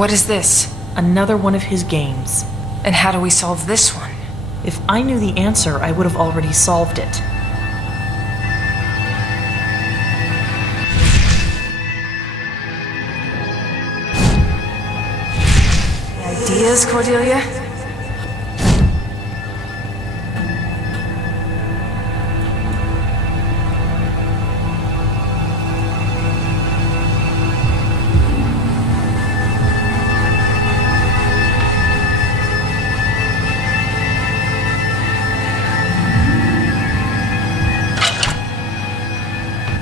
What is this? Another one of his games. And how do we solve this one? If I knew the answer, I would have already solved it. Ideas, Cordelia?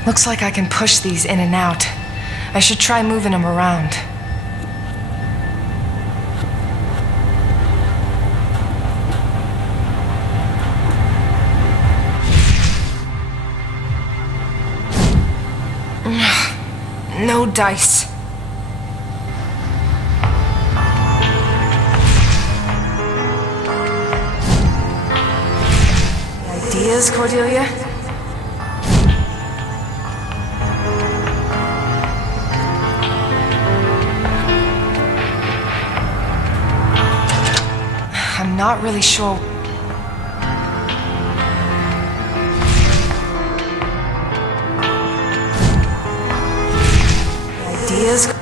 Looks like I can push these in and out. I should try moving them around. No dice. Ideas, Cordelia? I'm not really sure. Ideas?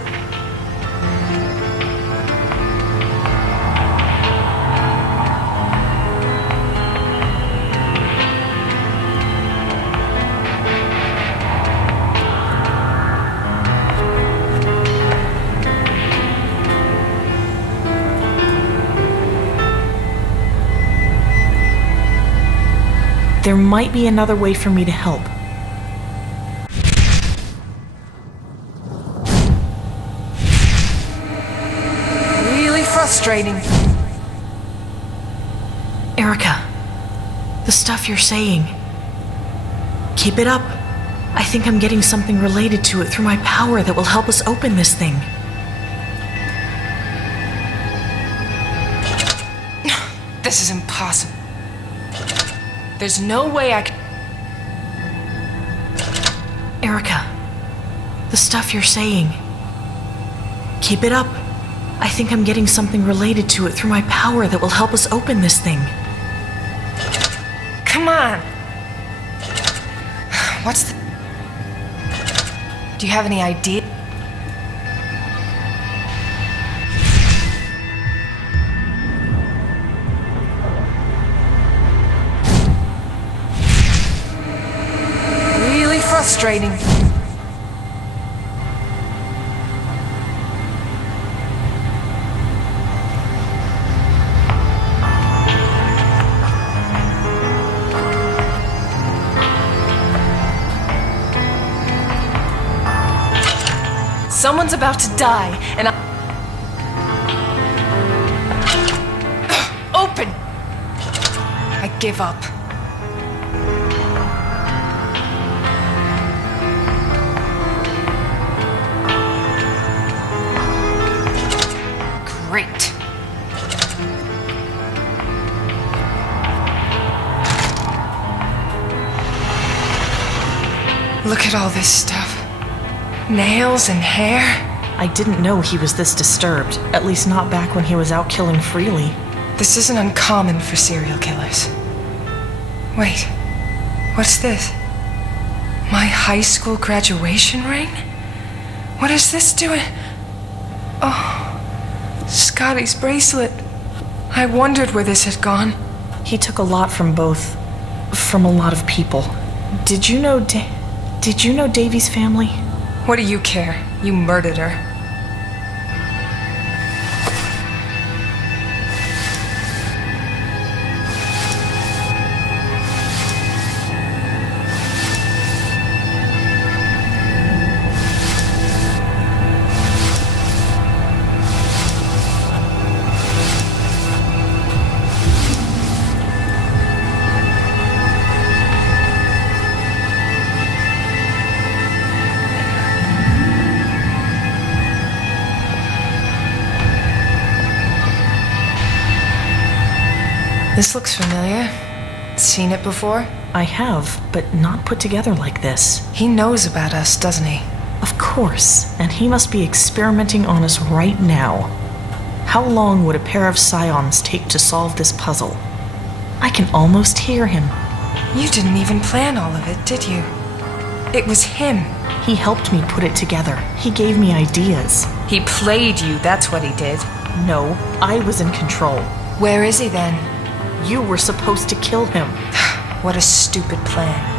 There might be another way for me to help. Really frustrating. Erica, the stuff you're saying. Keep it up. I think I'm getting something related to it through my power that will help us open this thing. This is impossible. There's no way I can... Erica, the stuff you're saying. Keep it up. I think I'm getting something related to it through my power that will help us open this thing. Come on! What's the... Do you have any idea? Really frustrating. Someone's about to die, and Open! I give up. Great. Look at all this stuff. Nails and hair? I didn't know he was this disturbed, at least not back when he was out killing freely. This isn't uncommon for serial killers. Wait, what's this? My high school graduation ring? What is this doing? Oh, Scotty's bracelet. I wondered where this had gone. He took a lot from both. From a lot of people. Did you know Davy's family? What do you care? You murdered her. This looks familiar. Seen it before? I have, but not put together like this. He knows about us, doesn't he? Of course, and he must be experimenting on us right now. How long would a pair of scions take to solve this puzzle? I can almost hear him. You didn't even plan all of it, did you? It was him. He helped me put it together. He gave me ideas. He played you, that's what he did. No, I was in control. Where is he then? You were supposed to kill him. What a stupid plan.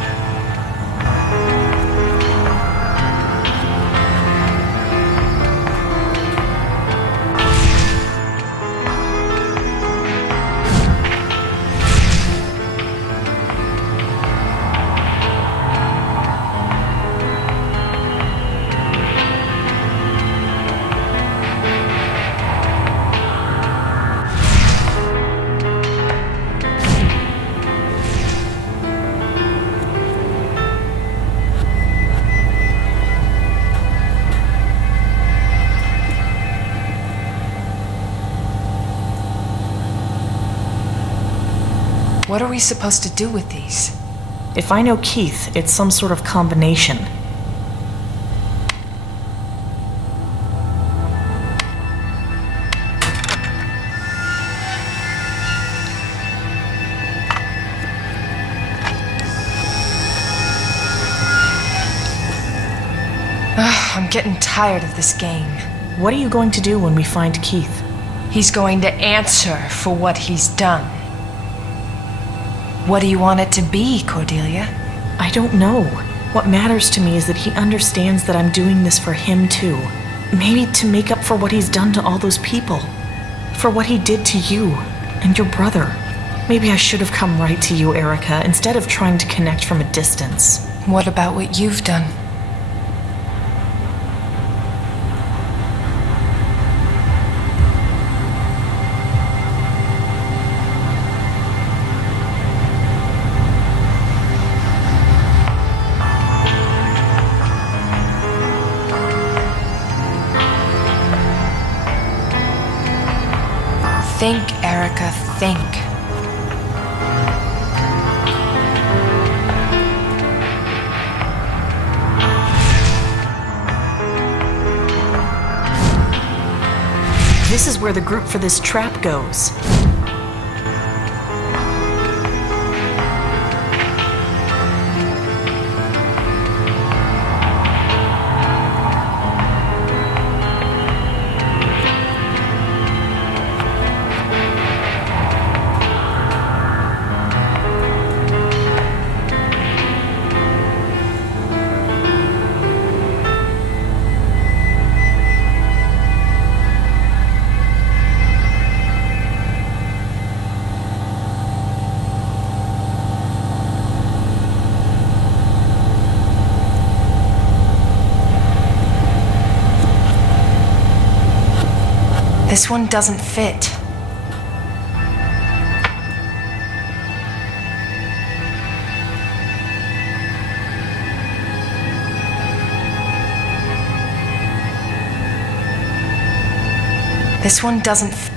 What are we supposed to do with these? If I know Keith, it's some sort of combination. I'm getting tired of this game. What are you going to do when we find Keith? He's going to answer for what he's done. What do you want it to be, Cordelia? I don't know. What matters to me is that he understands that I'm doing this for him too. Maybe to make up for what he's done to all those people. For what he did to you and your brother. Maybe I should have come right to you, Erica, instead of trying to connect from a distance. What about what you've done? Think, Erica, think. This is where the group for this trap goes. This one doesn't fit. This one doesn't fit.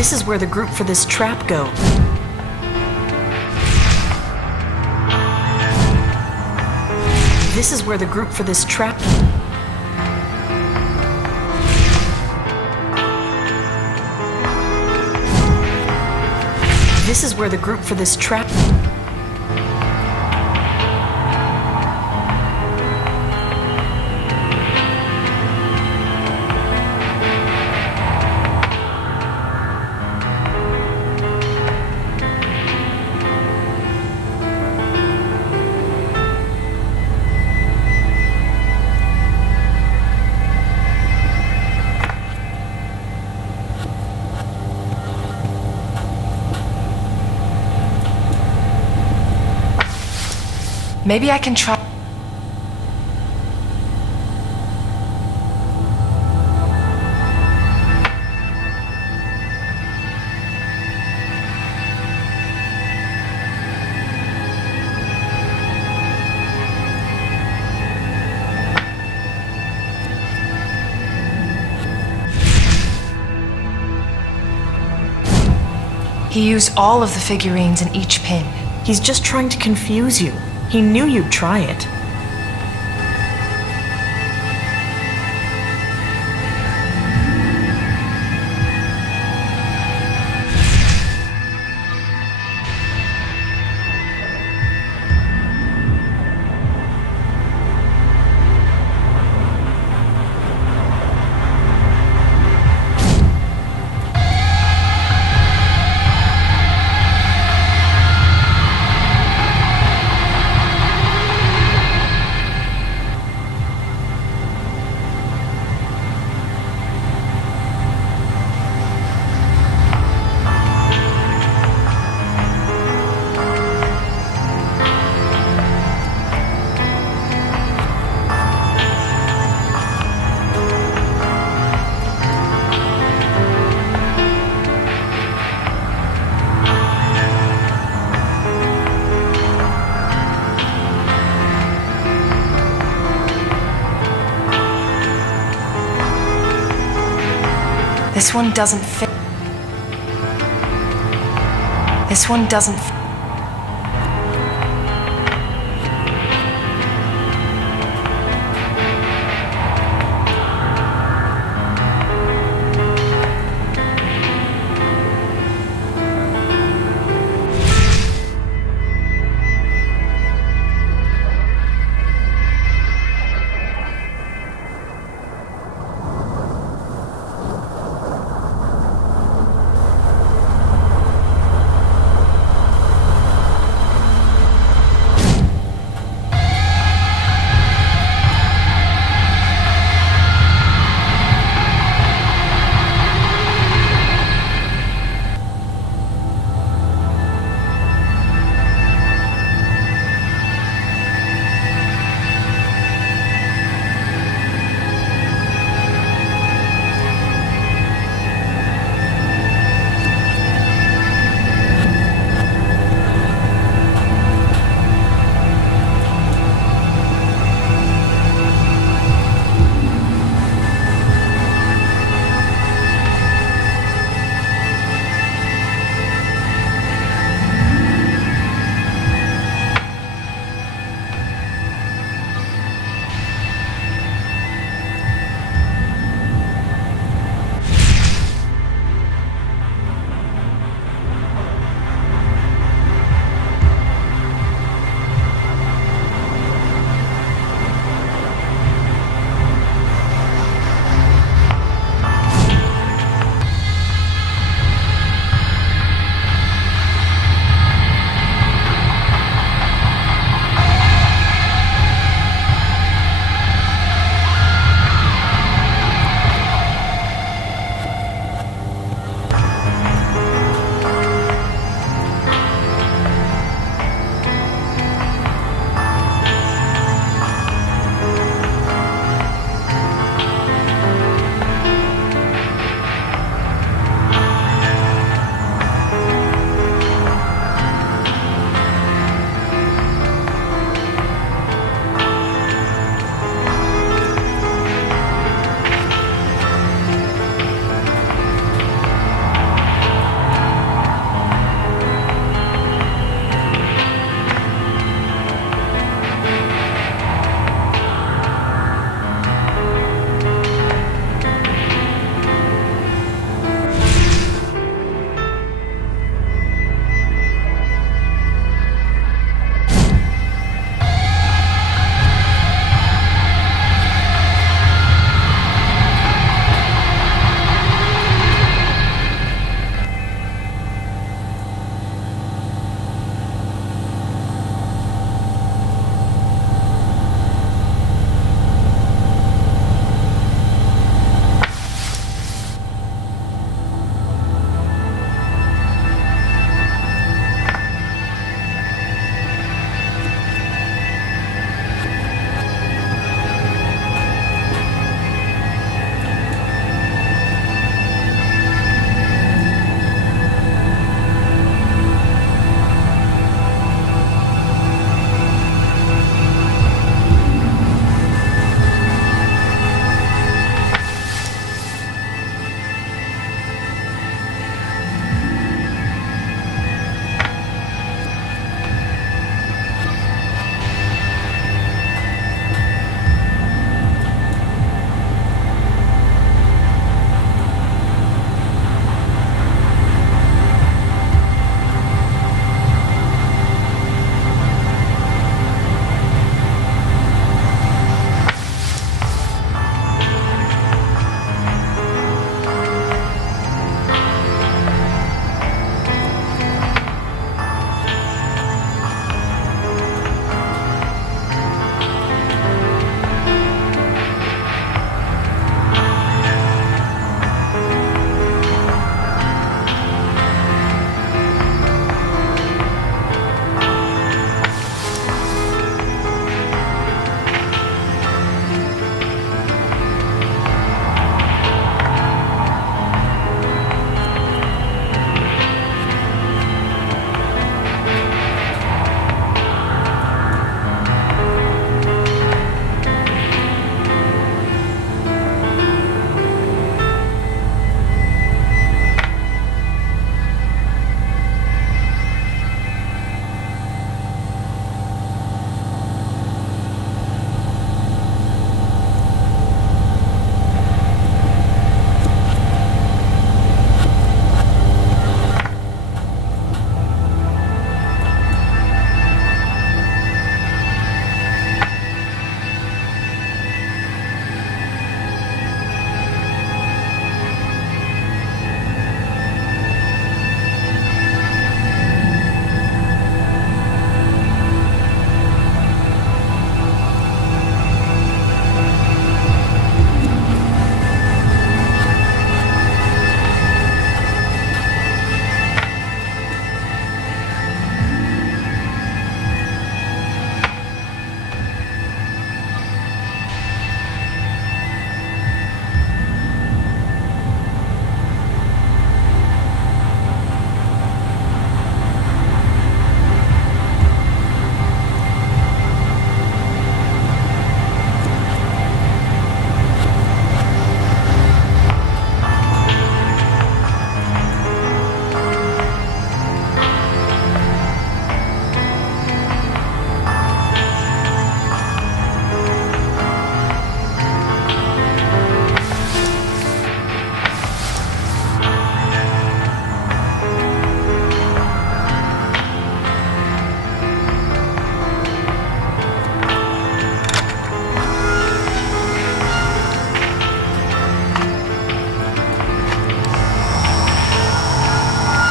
This is where the group for this trap go. This is where the group for this trap... This is where the group for this trap... Maybe I can try. He used all of the figurines in each pin. He's just trying to confuse you. He knew you'd try it. This one doesn't fit. This one doesn't fit.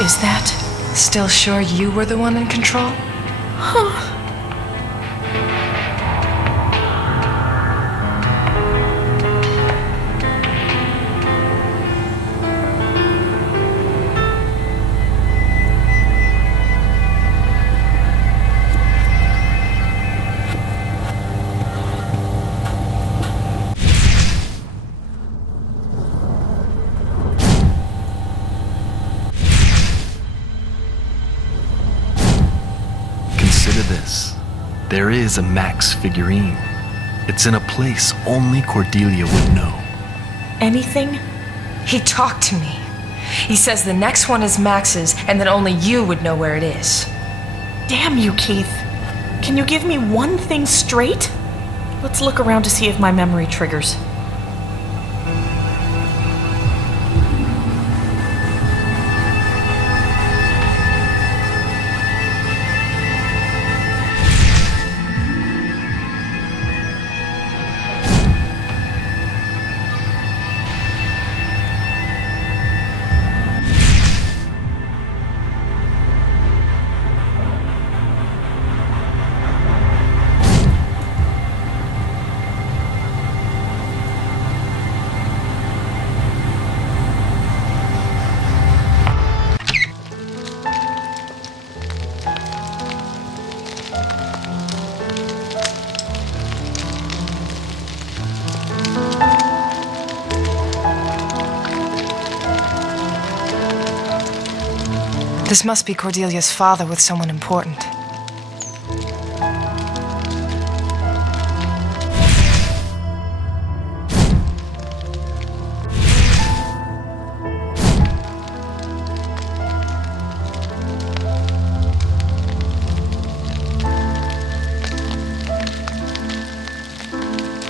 is that? Still sure you were the one in control? Huh. Consider this. There is a Max figurine. It's in a place only Cordelia would know. Anything? He talked to me. He says the next one is Max's and that only you would know where it is. Damn you, Keith. Can you give me one thing straight? Let's look around to see if my memory triggers. This must be Cordelia's father with someone important.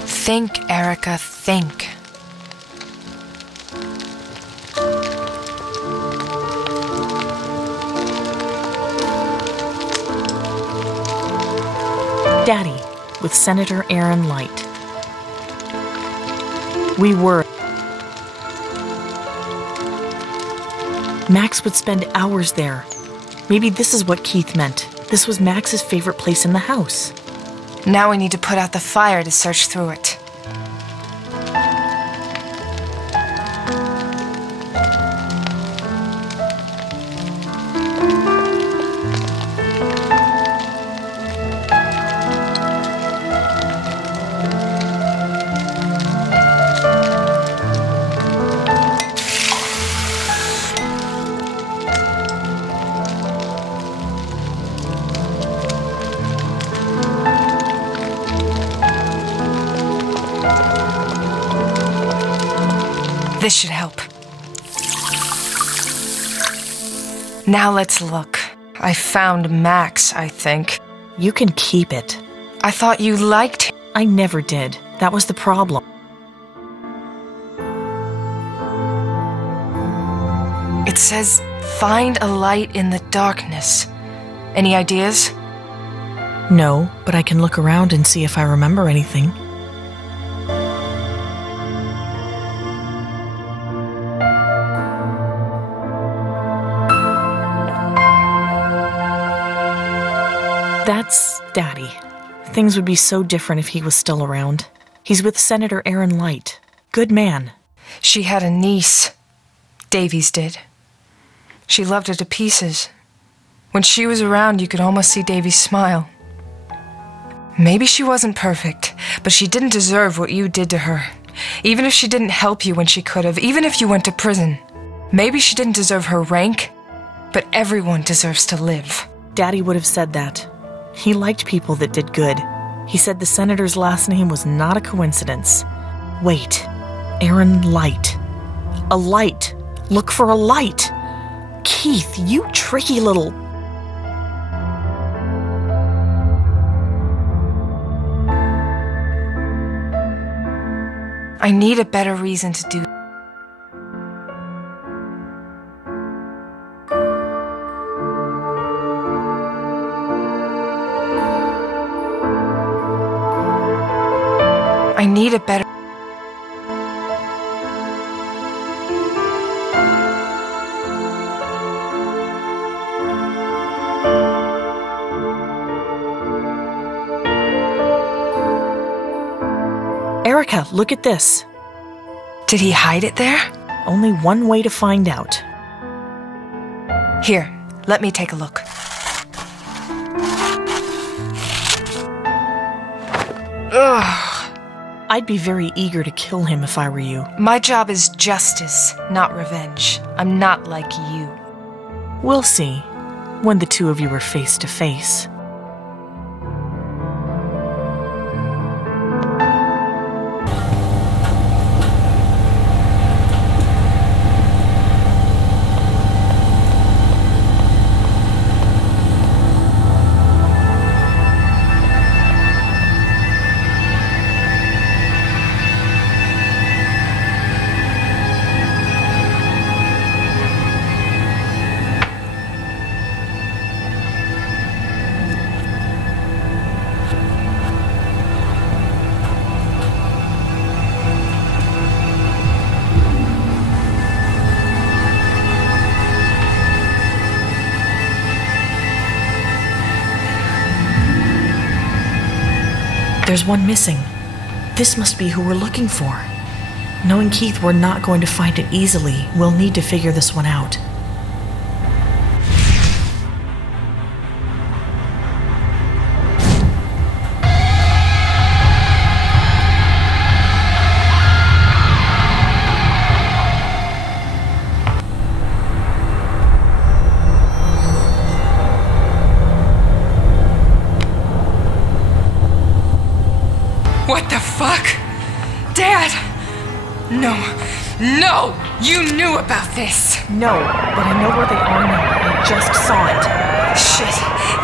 Think, Erica, think. Daddy, with Senator Aaron Light. We were. Max would spend hours there. Maybe this is what Keith meant. This was Max's favorite place in the house. Now we need to put out the fire to search through it. This should help. Now let's look. I found Max, I think. You can keep it. I thought you liked him. I never did. That was the problem. It says, find a light in the darkness. Any ideas? No, but I can look around and see if I remember anything. That's Daddy. Things would be so different if he was still around. He's with Senator Aaron Light. Good man. She had a niece. Davies did. She loved her to pieces. When she was around, you could almost see Davies smile. Maybe she wasn't perfect, but she didn't deserve what you did to her. Even if she didn't help you when she could have, even if you went to prison. Maybe she didn't deserve her rank, but everyone deserves to live. Daddy would have said that. He liked people that did good. He said the senator's last name was not a coincidence. Wait, Aaron Light. A light. Look for a light. Keith, you tricky little... I need a better reason to do. I need a better... Erica, look at this. Did he hide it there? Only one way to find out. Here, let me take a look. Ugh. I'd be very eager to kill him if I were you. My job is justice, not revenge. I'm not like you. We'll see, when the two of you are face to face. There's one missing. This must be who we're looking for. Knowing Keith, we're not going to find it easily. We'll need to figure this one out. What the fuck? Dad! No. No! You knew about this! No, but I know where they are now. I just saw it. Shit.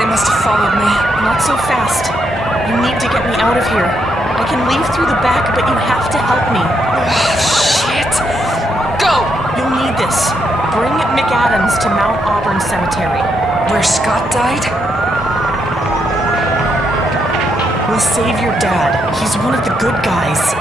They must have followed me. Not so fast. You need to get me out of here. I can leave through the back, but you have to help me. Oh, shit! Go! You'll need this. Bring McAdams to Mount Auburn Cemetery. Where Scott died? We'll save your dad. He's one of the good guys.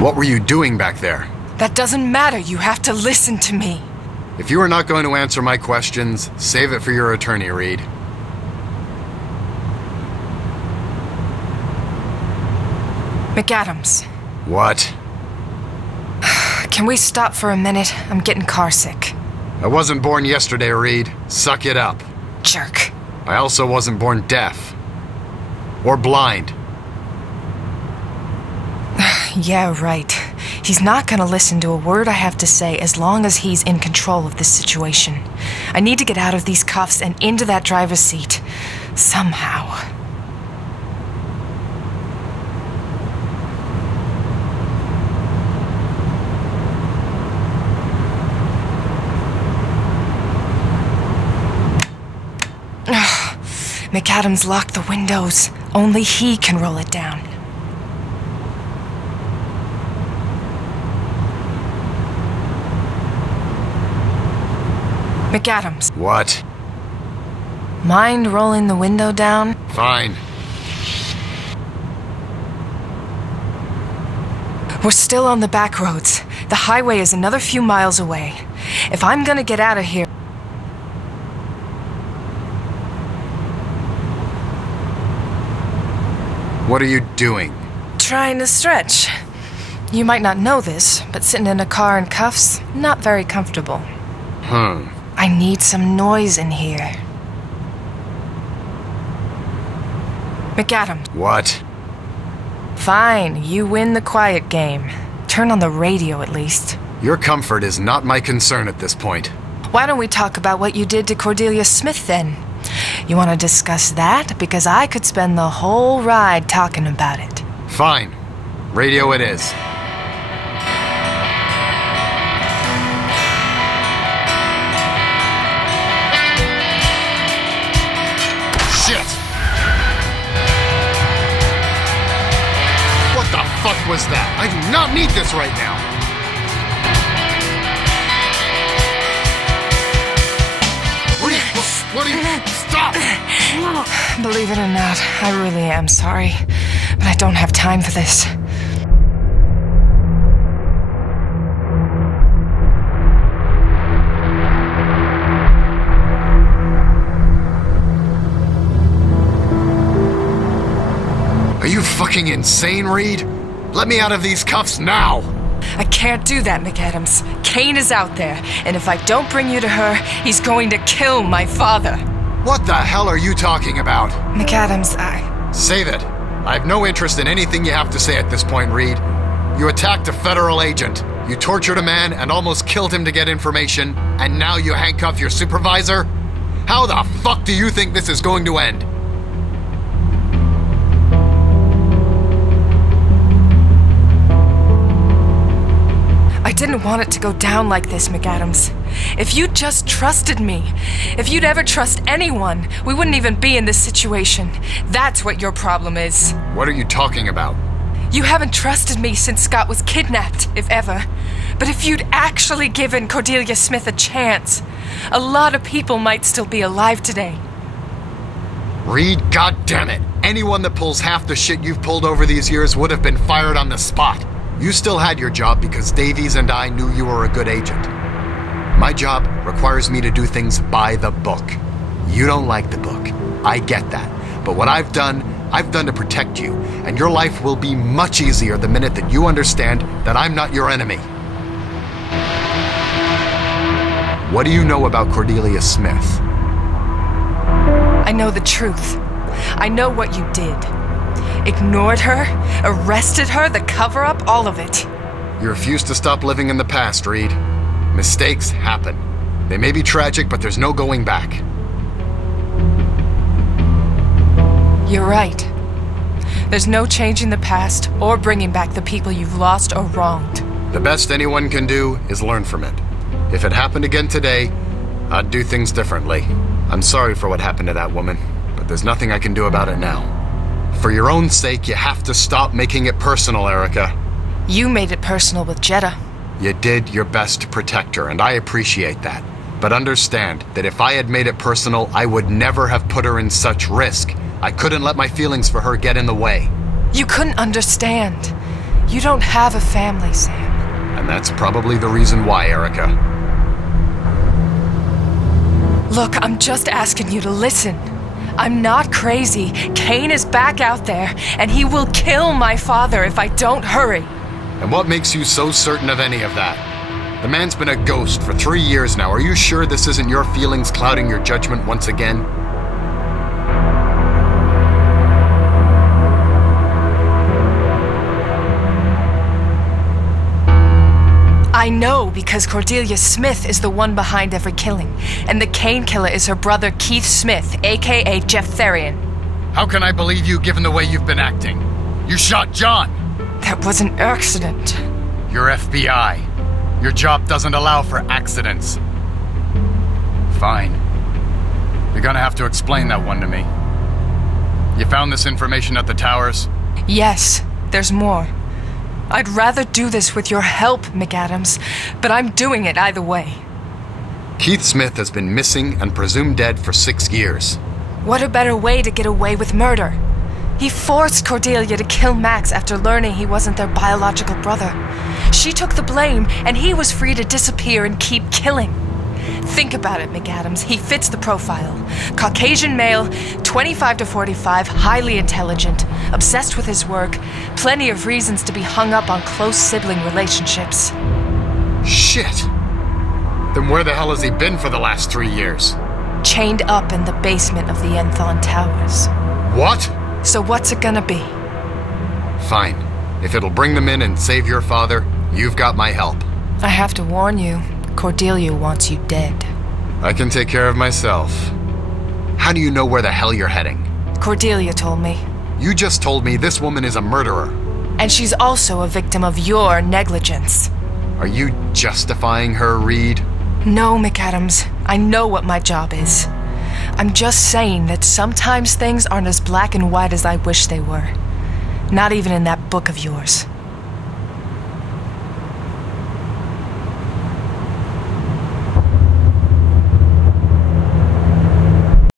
What were you doing back there? That doesn't matter. You have to listen to me. If you are not going to answer my questions, save it for your attorney, Reed. McAdams. What? Can we stop for a minute? I'm getting carsick. I wasn't born yesterday, Reed. Suck it up. Jerk. I also wasn't born deaf. Or blind. Yeah, right. He's not gonna listen to a word I have to say as long as he's in control of this situation. I need to get out of these cuffs and into that driver's seat. Somehow. McAdams locked the windows. Only he can roll it down. McAdams. What? Mind rolling the window down? Fine. We're still on the back roads. The highway is another few miles away. If I'm gonna get out of here... What are you doing? Trying to stretch. You might not know this, but sitting in a car in cuffs, not very comfortable. I need some noise in here. McAdams. What? Fine, you win the quiet game. Turn on the radio at least. Your comfort is not my concern at this point. Why don't we talk about what you did to Cordelia Smith then? You want to discuss that? Because I could spend the whole ride talking about it. Fine. Radio it is. Shit! What the fuck was that? I do not need this right now! What do you... Stop! Believe it or not, I really am sorry. But I don't have time for this. Are you fucking insane, Reed? Let me out of these cuffs now! I can't do that, McAdams. Kane is out there, and if I don't bring you to her, he's going to kill my father. What the hell are you talking about? McAdams, Save it. I have no interest in anything you have to say at this point, Reed. You attacked a federal agent. You tortured a man and almost killed him to get information, and now you handcuff your supervisor? How the fuck do you think this is going to end? I didn't want it to go down like this, McAdams. If you just trusted me, if you'd ever trust anyone, we wouldn't even be in this situation. That's what your problem is. What are you talking about? You haven't trusted me since Scott was kidnapped, if ever. But if you'd actually given Cordelia Smith a chance, a lot of people might still be alive today. Reed, goddammit. Anyone that pulls half the shit you've pulled over these years would have been fired on the spot. You still had your job because Davies and I knew you were a good agent. My job requires me to do things by the book. You don't like the book. I get that. But what I've done to protect you, and your life will be much easier the minute that you understand that I'm not your enemy. What do you know about Cordelia Smith? I know the truth. I know what you did. Ignored her, arrested her, the cover-up, all of it. You refuse to stop living in the past, Reed. Mistakes happen. They may be tragic, but there's no going back. You're right. There's no changing the past or bringing back the people you've lost or wronged. The best anyone can do is learn from it. If it happened again today, I'd do things differently. I'm sorry for what happened to that woman, but there's nothing I can do about it now. For your own sake, you have to stop making it personal, Erica. You made it personal with Jetta. You did your best to protect her, and I appreciate that. But understand that if I had made it personal, I would never have put her in such risk. I couldn't let my feelings for her get in the way. You couldn't understand. You don't have a family, Sam. And that's probably the reason why, Erica. Look, I'm just asking you to listen. I'm not crazy. Kane is back out there, and he will kill my father if I don't hurry. And what makes you so certain of any of that? The man's been a ghost for 3 years now. Are you sure this isn't your feelings clouding your judgment once again? I know because Cordelia Smith is the one behind every killing, and the Kane killer is her brother Keith Smith, aka Jeff Therian. How can I believe you given the way you've been acting? You shot John! That was an accident. You're FBI. Your job doesn't allow for accidents. Fine. You're gonna have to explain that one to me. You found this information at the towers? Yes, there's more. I'd rather do this with your help, McAdams, but I'm doing it either way. Keith Smith has been missing and presumed dead for 6 years. What a better way to get away with murder? He forced Cordelia to kill Max after learning he wasn't their biological brother. She took the blame, and he was free to disappear and keep killing. Think about it, McAdams. He fits the profile. Caucasian male, 25 to 45, highly intelligent, obsessed with his work, plenty of reasons to be hung up on close sibling relationships. Shit! Then where the hell has he been for the last 3 years? Chained up in the basement of the Enthon Towers. What? So what's it gonna be? Fine. If it'll bring them in and save your father, you've got my help. I have to warn you, Cordelia wants you dead. I can take care of myself. How do you know where the hell you're heading? Cordelia told me. You just told me this woman is a murderer. And she's also a victim of your negligence. Are you justifying her, Reed? No, McAdams. I know what my job is. I'm just saying that sometimes things aren't as black and white as I wish they were. Not even in that book of yours.